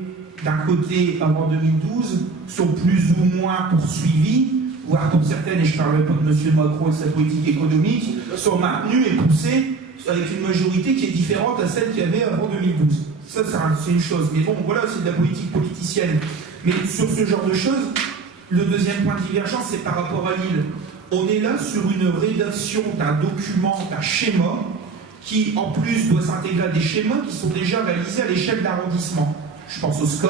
d'un côté avant 2012 sont plus ou moins poursuivies, voire pour certaines, et je ne parlerai pas de M. Macron et de sa politique économique, sont maintenues et poussées avec une majorité qui est différente à celle qu'il y avait avant 2012. Ça, c'est une chose. Mais bon, voilà, c'est de la politique politicienne. Mais sur ce genre de choses, le deuxième point de divergence, c'est par rapport à Lille. On est là sur une rédaction d'un document, d'un schéma, qui en plus doit s'intégrer à des schémas qui sont déjà réalisés à l'échelle d'arrondissement. Je pense au SCOT,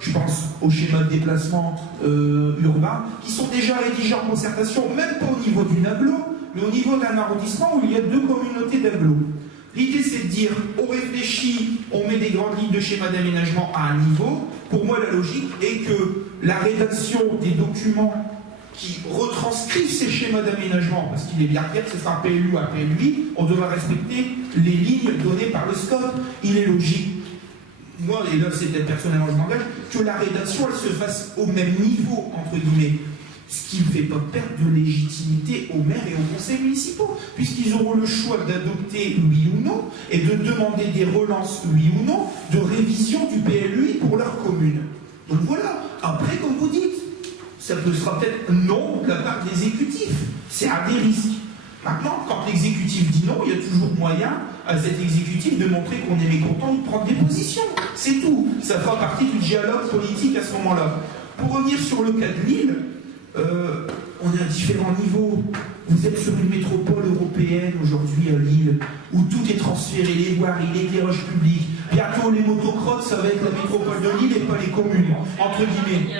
je pense au schéma de déplacement urbain, qui sont déjà rédigés en concertation, même pas au niveau d'une agglo, mais au niveau d'un arrondissement où il y a deux communautés d'agglo. L'idée, c'est de dire, on réfléchit, on met des grandes lignes de schéma d'aménagement à un niveau. Pour moi, la logique est que la rédaction des documents qui retranscrivent ces schémas d'aménagement, parce qu'il est bien clair que ce sera un PLU ou un PLUI, on devra respecter les lignes données par le SCOT. Il est logique, moi, et là c'est peut-être personnellement je m'engage, que la rédaction elle se fasse au même niveau, entre guillemets. Ce qui ne fait pas perdre de légitimité aux maires et aux conseils municipaux, puisqu'ils auront le choix d'adopter oui ou non, et de demander des relances oui ou non, de révision du PLUI pour leur commune. Donc voilà, après, comme vous dites, ça sera peut-être non de la part de l'exécutif. C'est à des risques. Maintenant, quand l'exécutif dit non, il y a toujours moyen à cet exécutif de montrer qu'on est mécontent de prendre des positions. C'est tout. Ça fera partie du dialogue politique à ce moment-là. Pour revenir sur le cas de Lille, on est à différents niveaux. Vous êtes sur une métropole européenne aujourd'hui à Lille, où tout est transféré, les voiries, l'éclairage public. Bientôt les motocross, ça va être la métropole de Lille et pas les communes, entre guillemets.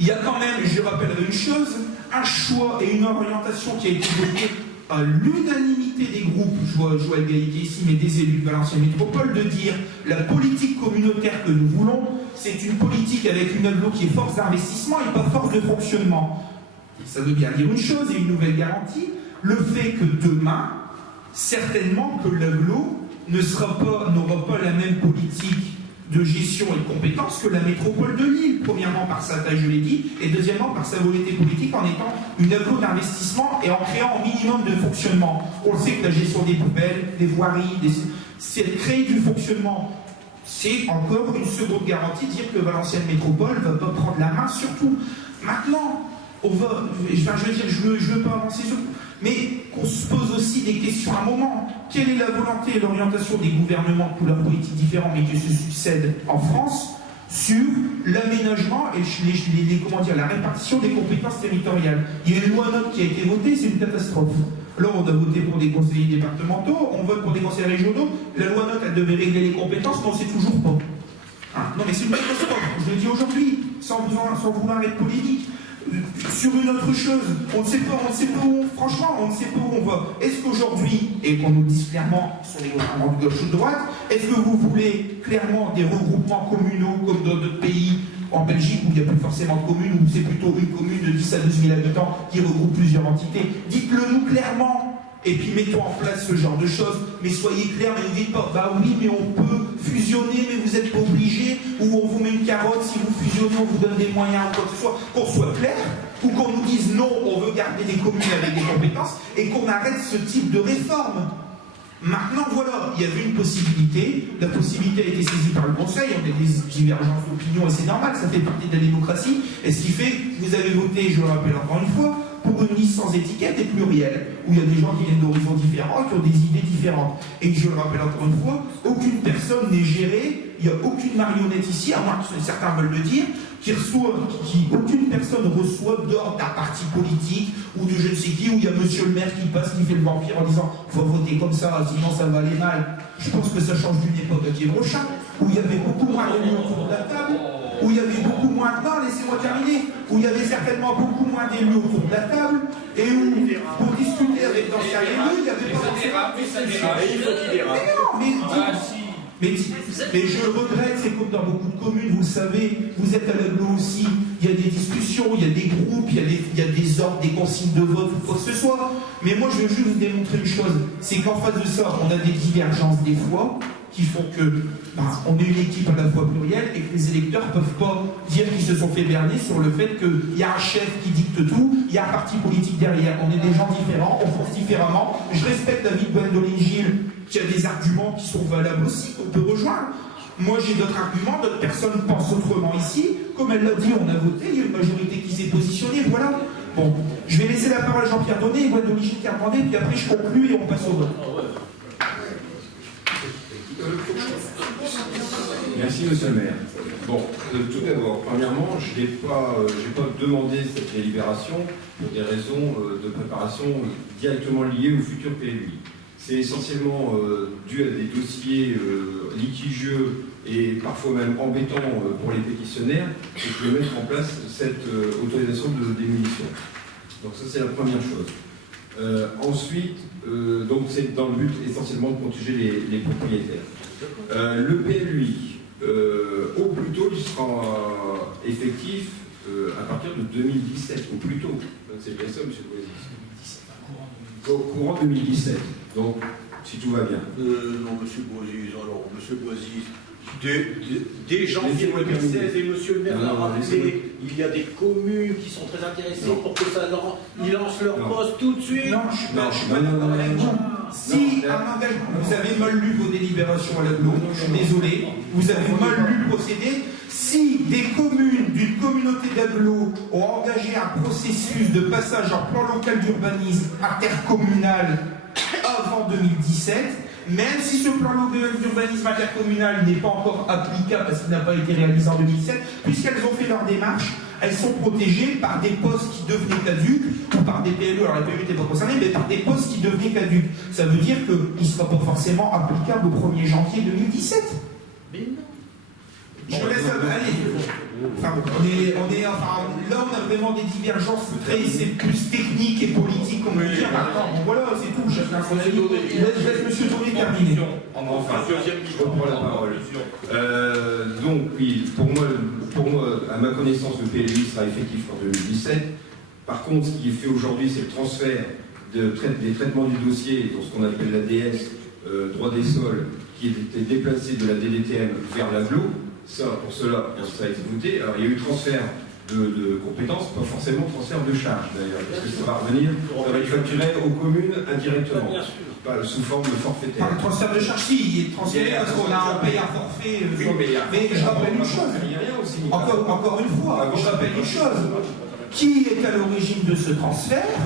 Il y a quand même, je rappellerai une chose, un choix et une orientation qui a été votée à l'unanimité des groupes, je vois égalité ici, mais des élus de Valenciennes Métropole, de dire la politique communautaire que nous voulons, c'est une politique avec une agglo qui est force d'investissement et pas force de fonctionnement. Ça veut bien dire une chose et une nouvelle garantie, le fait que demain, certainement que l'agglo n'aura pas la même politique de gestion et de compétences que la métropole de Lille, premièrement par sa taille, je l'ai dit, et deuxièmement par sa volonté politique en étant une agglo d'investissement et en créant un minimum de fonctionnement. On le sait que la gestion des poubelles, des voiries, c'est créer du fonctionnement. C'est encore une seconde garantie de dire que Valenciennes Métropole ne va pas prendre la main sur tout. Maintenant, je veux pas avancer sur tout, mais qu'on se pose aussi des questions à un moment. Quelle est la volonté et l'orientation des gouvernements de couleurs politiques différentes mais qui se succèdent en France sur l'aménagement et la répartition des compétences territoriales? Il y a une loi NOTRe qui a été votée, c'est une catastrophe. Alors on a voté pour des conseillers départementaux, on vote pour des conseillers régionaux, la loi NOTRe elle devait régler les compétences, mais on ne sait toujours pas. Non mais c'est une catastrophe, je le dis aujourd'hui, sans vouloir être polémique. Sur une autre chose, on ne sait pas où, franchement, on ne sait pas où on va. Est-ce qu'aujourd'hui, et qu'on nous dise clairement sur les gouvernements de gauche ou de droite, est-ce que vous voulez clairement des regroupements communaux comme dans d'autres pays, en Belgique où il n'y a plus forcément de communes, où c'est plutôt une commune de 10 à 12 000 habitants qui regroupe plusieurs entités? Dites-le nous clairement. Et puis mettons en place ce genre de choses, mais soyez clairs, mais ne dites pas, bah oui, mais on peut fusionner, mais vous n'êtes pas obligé, ou on vous met une carotte, si vous fusionnez, on vous donne des moyens, ou quoi que ce soit, qu'on soit clair, ou qu'on nous dise non, on veut garder des communes avec des compétences, et qu'on arrête ce type de réforme. Maintenant, voilà, il y avait une possibilité, la possibilité a été saisie par le Conseil, on a des divergences d'opinion, et c'est normal, ça fait partie de la démocratie, et ce qui fait que vous avez voté, je le rappelle encore une fois, pour une liste sans étiquette et plurielle, où il y a des gens qui viennent d'horizons différents et qui ont des idées différentes. Et je le rappelle encore une fois, aucune personne n'est gérée, il n'y a aucune marionnette ici, à moins que certains veulent le dire, aucune personne reçoit d'ordre d'un parti politique ou de je ne sais qui, où il y a monsieur le maire qui passe, qui fait le vampire en disant « faut voter comme ça, sinon ça va aller mal ». Je pense que ça change d'une époque à Thiers-Brochin, où il y avait beaucoup moins d'élus autour de la table, où il y avait beaucoup moins de temps, laissez-moi terminer, où il y avait certainement beaucoup moins d'élus autour de la table, et où, pour discuter avec d'anciens élus, il n'y avait pas forcément... Mais je le regrette, c'est comme dans beaucoup de communes, vous le savez, vous êtes à l'agglo aussi, il y a des discussions, il y a des groupes, il y a des ordres, des consignes de vote ou quoi que ce soit. Mais moi je veux juste vous démontrer une chose, c'est qu'en face de ça, on a des divergences des fois qui font que on est une équipe à la fois plurielle et que les électeurs ne peuvent pas dire qu'ils se sont fait berner sur le fait qu'il y a un chef qui dicte tout, il y a un parti politique derrière. On est des gens différents, on pense différemment. Je respecte la vie de Gwendoline Gilles qui a des arguments qui sont valables aussi, qu'on peut rejoindre. Moi j'ai d'autres arguments, d'autres personnes pensent autrement ici. Comme elle l'a dit, on a voté, il y a une majorité qui s'est positionnée, voilà. Bon, je vais laisser la parole à Jean-Pierre Donnet et Gwendoline Gilles qui a demandé, puis après je conclue et on passe au vote. Merci, monsieur le maire. Bon, tout d'abord, premièrement, je n'ai pas demandé cette délibération pour des raisons de préparation directement liées au futur PLUI. C'est essentiellement dû à des dossiers litigieux et parfois même embêtants pour les pétitionnaires que je vais mettre en place cette autorisation de démolition. Donc ça, c'est la première chose. Ensuite, donc c'est dans le but essentiellement de protéger les propriétaires. Le PLUI, au plus tôt, il sera effectif à partir de 2017, au plus tôt. C'est bien ça, M. Boisy. Au courant 2017, donc si tout va bien. Non, M. Boisy, alors, M. Boisy, des janvier 2016, et M. le maire l'a rappelé, il y a des communes qui sont très intéressées pour que ça ils lancent leur poste tout de suite. Non, je suis pas d'accord avec vous. Si un engagement, vous avez mal lu vos délibérations à l'agglo, je suis désolé, vous avez mal lu le procédé. Si des communes d'une communauté d'agglo ont engagé un processus de passage en plan local d'urbanisme intercommunal avant 2017, même si ce plan d'urbanisme intercommunal n'est pas encore applicable parce qu'il n'a pas été réalisé en 2017, puisqu'elles ont fait leur démarche, elles sont protégées par des postes qui devenaient caducs, ou par des PLE, alors les PLE n'étaient pas concernés, mais par des postes qui devenaient caducs. Ça veut dire qu'il ne sera pas forcément applicable au 1er janvier 2017. Mais non. Je te laisse aller. Enfin, là, on a vraiment des divergences c'est plus technique et politique, comme on dit. Bon, voilà, c'est tout. Chacun son avis. Je laisse monsieur Donné terminer. Enfin, je reprends la parole. Donc, oui, pour moi, à ma connaissance, le PLUI sera effectif en 2017. Par contre, ce qui est fait aujourd'hui, c'est le transfert des traitements du dossier dans ce qu'on appelle l'ADS, droit des sols, qui était déplacé de la DDTM vers l'AGLO. Pour cela, ça a été voté. Alors, il y a eu transfert de compétences, pas forcément transfert de charges d'ailleurs, parce que ça va revenir, ça va être facturé aux communes indirectement, pas sous forme de forfaitaire. Par le transfert de charges, si, il est transféré parce qu'on paye un forfait. Mais je rappelle une chose, encore une fois, je rappelle une chose. Qui est à l'origine de ce transfert?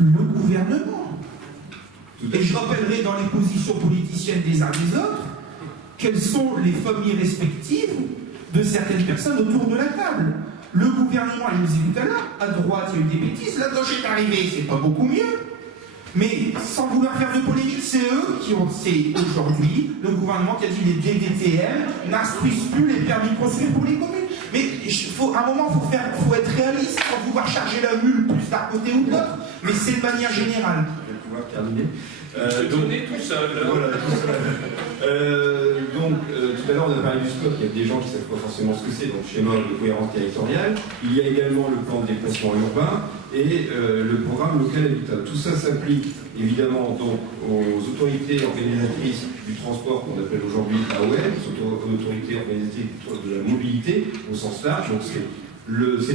Le gouvernement. Et je rappellerai dans les positions politiciennes des uns des autres quelles sont les familles respectives de certaines personnes autour de la table. Le gouvernement, je vous ai dit tout à l'heure, à droite, il y a eu des bêtises, là, quand j'étais arrivé, c'est pas beaucoup mieux. Mais sans vouloir faire de polémique, c'est eux qui ont, c'est aujourd'hui le gouvernement qui a dit les DDTM n'instruisent plus les permis de construire pour les communes. Mais à un moment, il faut être réaliste sans vouloir charger la mule plus d'un côté ou de l'autre, mais c'est de manière générale. Je vais pouvoir terminer. Donner tout seul. Voilà, tout seul. Tout à l'heure, on a parlé du SCOT, il y a des gens qui ne savent pas forcément ce que c'est, donc schéma de cohérence territoriale. Il y a également le plan de déplacement urbain et le programme local habitat. Tout ça s'applique évidemment donc, aux autorités organisatrices du transport qu'on appelle aujourd'hui AOM, aux autorités organisatrices de la mobilité au sens large. Donc c'est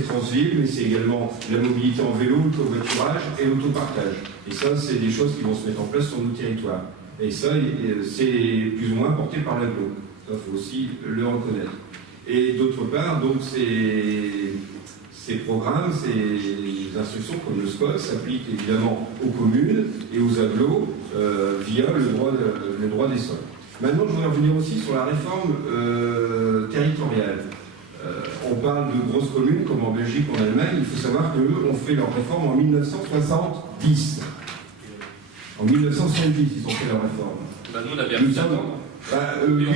Transville, mais c'est également la mobilité en vélo, le covoiturage et l'autopartage. Et ça, c'est des choses qui vont se mettre en place sur nos territoires. Et ça, c'est plus ou moins porté par l'AGLO. Ça, il faut aussi le reconnaître. Et d'autre part, donc, ces programmes, ces instructions comme le SCOT s'appliquent évidemment aux communes et aux agglos via le droit des sols. Maintenant, je voudrais revenir aussi sur la réforme territoriale. On parle de grosses communes comme en Belgique, en Allemagne. Il faut savoir qu'eux ont fait leur réforme en 1970. En 1970, ils ont fait leur réforme. Nous, on avait appris ça. Oui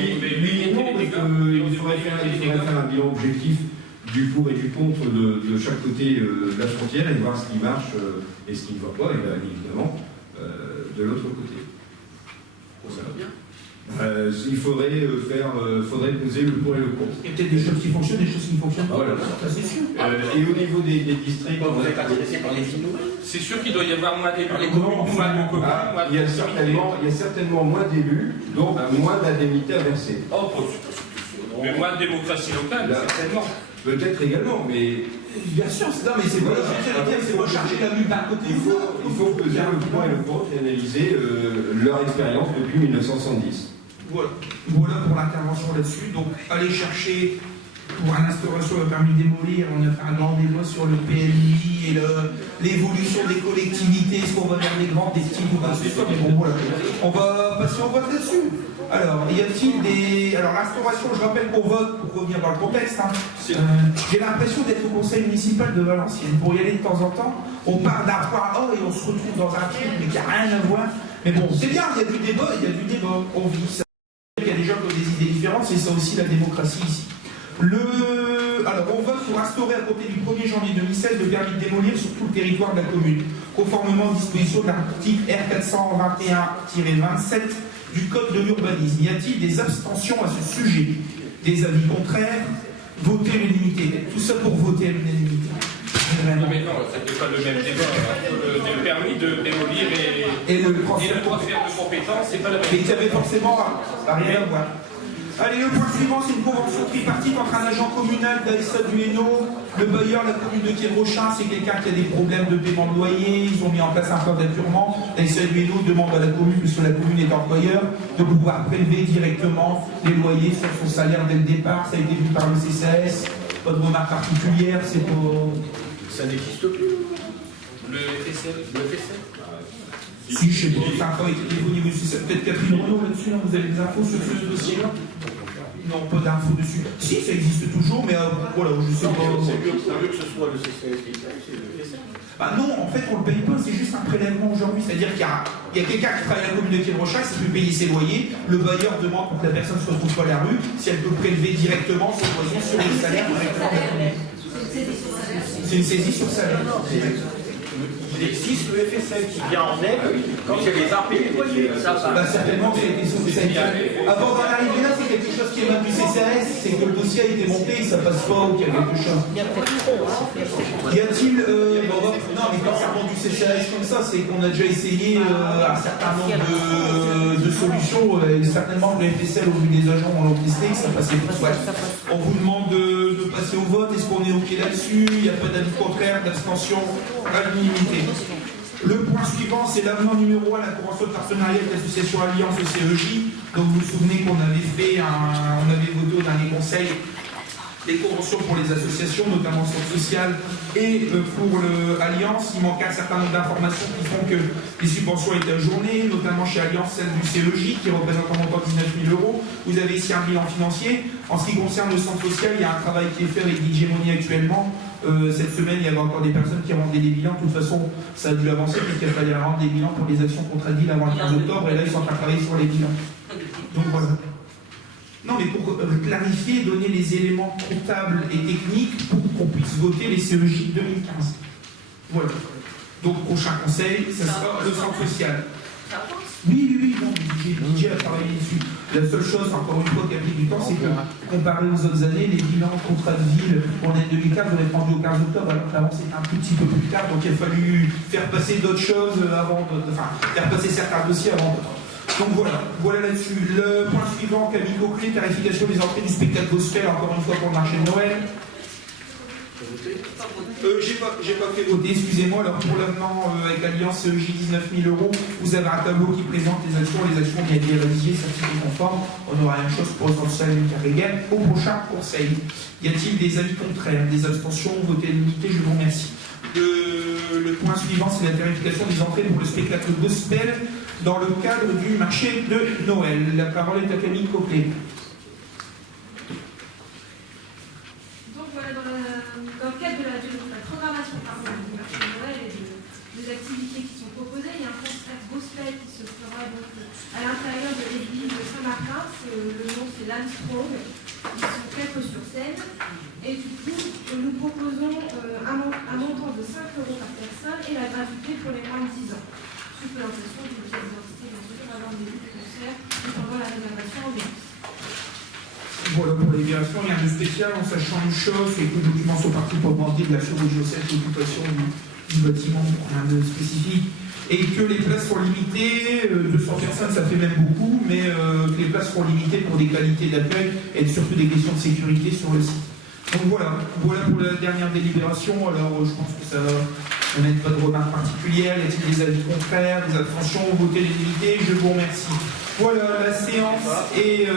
et non, parce qu'il faudrait faire un bilan objectif du pour et du contre de chaque côté de la frontière et voir ce qui marche et ce qui ne va pas, et bien évidemment, de l'autre côté. Ça va bien. Il faudrait poser le pour et le contre. Il y a peut-être des choses qui fonctionnent, des choses qui ne fonctionnent pas. Voilà. Ça, c'est sûr. Et au niveau des districts, Vous êtes intéressé par les villes nouvelles? C'est sûr qu'il doit y avoir moins d'élus. Il y a certainement moins d'élus, donc moins d'indemnités à verser. Oh, mais moins de démocratie locale, certainement. Peut-être également, mais... Bien sûr, non, mais c'est pas c'est recharger la mule d'un côté. Il faut peser le pour et le contre et analyser leur expérience depuis 1970. Voilà pour l'intervention là-dessus. Donc, allez chercher pour l'instauration du permis de démolir. On a fait un grand débat sur le PLI et l'évolution des collectivités. Est-ce qu'on va vers des grands, des petits ou pas? Mais bon, voilà. On va passer en vote là-dessus. Alors, y a-t-il des... Alors, l'instauration, je rappelle qu'on vote, pour revenir dans le contexte, hein, j'ai l'impression d'être au conseil municipal de Valenciennes. Pour y aller de temps en temps, on part d'un point A et on se retrouve dans un truc, mais qui n'a rien à voir. Mais bon, c'est bien, il y a du débat, on vit ça. Il y a des gens qui ont des idées différentes, c'est ça aussi la démocratie ici. Alors, on vote pour instaurer à compter du 1er janvier 2016 le permis de démolir sur tout le territoire de la commune, conformément aux dispositions de l'article R421-27 du Code de l'urbanisme. Y a-t-il des abstentions à ce sujet? Des avis contraires? Voter l'unanimité. Tout ça pour voter à l'unanimité. Non, mais non, ça n'est pas le même débat. Le permis de démolir et le transfert de compétences, c'est pas la même chose. Et il y avait forcément rien à voir. Allez, le point suivant, c'est une convention tripartite entre un agent communal d'Aïssa du Hainaut, le bailleur, la commune de Quiévrochin, c'est quelqu'un qui a des problèmes de paiement de loyer, ils ont mis en place un plan d'apurement. L'Aïssa du Hainaut demande à la commune, puisque la commune est employeur, de pouvoir prélever directement les loyers sur son salaire dès le départ. Ça a été vu par le CCAS, pas de remarque particulière, c'est pas... Ça n'existe plus. Le FSL. Si, je sais pas, ça n'a pas été au niveau du CCAS. Peut-être Catherine Renaud là-dessus, vous avez des infos sur ce dossier-là? Non, pas d'infos dessus. Si, ça existe toujours, mais voilà, je sais pas. C'est mieux que ce soit le CCAS qui paye, c'est le FSM. Bah non, en fait, on le paye pas, c'est juste un prélèvement aujourd'hui. C'est-à-dire qu'il y a quelqu'un qui travaille à la communauté de recherche, qui peut payer ses loyers. Le bailleur demande pour que la personne se retrouve pas à la rue, si elle peut prélever directement son loyer sur le salaire. C'est une saisie sur salaire. Il existe le FSM qui vient en aide quand il y a des impayés de loyer. Bah certainement, avant d'en arriver là, c'est quelque chose qui est même du CCAS, c'est que le dossier a été monté, ça passe pas ou qu'il y a quelque chose. Y a-t-il non, mais quand ça remonte du CCAS comme ça, c'est qu'on a déjà essayé un certain nombre de solutions, et certainement que le FSL, au vu des agents, on l'a testé, que ça passait pas. Ouais. On vous demande de passer au vote, est-ce qu'on est OK là-dessus? Il n'y a pas d'avis contraire, d'abstention, à l'unanimité. Le point suivant, c'est l'avenant numéro 1 à la convention de partenariat de l'association Alliance au CEJ. Donc vous vous souvenez qu'on avait on avait voté au dernier conseil des conventions pour les associations, notamment Centre social, et pour l'Alliance, il manquait un certain nombre d'informations qui font que les subventions étaient ajournées, notamment chez Alliance, celle du CEJ, qui représente un montant de 19 000 €. Vous avez ici un bilan financier. En ce qui concerne le Centre social, il y a un travail qui est fait avec l'Hégémonie actuellement. Cette semaine, il y avait encore des personnes qui rendaient des bilans. De toute façon, ça a dû avancer puisqu'il fallait rendre des bilans pour les actions contradictives avant le 15 octobre. Et là, ils sont en train de travailler sur les bilans. Donc voilà. Non, mais pour clarifier, donner les éléments comptables et techniques pour qu'on puisse voter les CEJ 2015. Voilà. Donc, prochain conseil, ça sera le Centre social. Oui, non, j'ai budget à travailler dessus. La seule chose, encore une fois, qui a pris du temps, c'est que, comparé aux autres années, les bilans contrats de ville pour l'année 2015, on est rendu au 15 octobre, alors qu'avant c'était un tout petit peu plus tard, donc il a fallu faire passer d'autres choses avant, faire passer certains dossiers avant d'autres. Donc voilà là-dessus. Le point suivant, Camille Coquelet, tarification des entrées du spectacle gospel, encore une fois pour le marché de Noël. J'ai pas fait voter, excusez-moi. Alors pour l'avenant avec l'Alliance CEJ 19 000 €, vous avez un tableau qui présente les actions qui ont été réalisées, certifiées conformes. On aura la même chose pour le Centre social et Carréguen au prochain conseil. Y a-t-il des avis contraires, des abstentions, voter à l'unité? Je vous remercie. Le point suivant, c'est la tarification des entrées pour le spectacle gospel dans le cadre du marché de Noël. La parole est à Camille Coquelet. Donc voilà, dans le cadre de la programmation du marché de Noël et des activités qui sont proposées, il y a un concert gospel qui se fera donc à l'intérieur de l'église de Saint-Martin. Le nom c'est l'Armstrong. Ils sont 4 sur scène. Et du coup, nous proposons un montant de 5 € par personne et la gratuité pour les moins de 10 ans. Sous présentation d'une pièce d'identité, bien sûr, avant le début du concert et pendant la réservation en bénéfice. Voilà pour les libérations, rien de spécial, en sachant une chose, c'est que les documents sont partis pour demander de la chirurgie l'occupation du bâtiment, rien de spécifique, et que les places sont limitées, 200 personnes ça fait même beaucoup, mais que les places seront limitées pour des qualités d'accueil et surtout des questions de sécurité sur le site. Donc voilà pour la dernière délibération. Alors je pense que ça ne met pas de remarques particulières. Y a-t-il des avis contraires, des abstentions? Votez l'unité, je vous remercie. Voilà, la séance est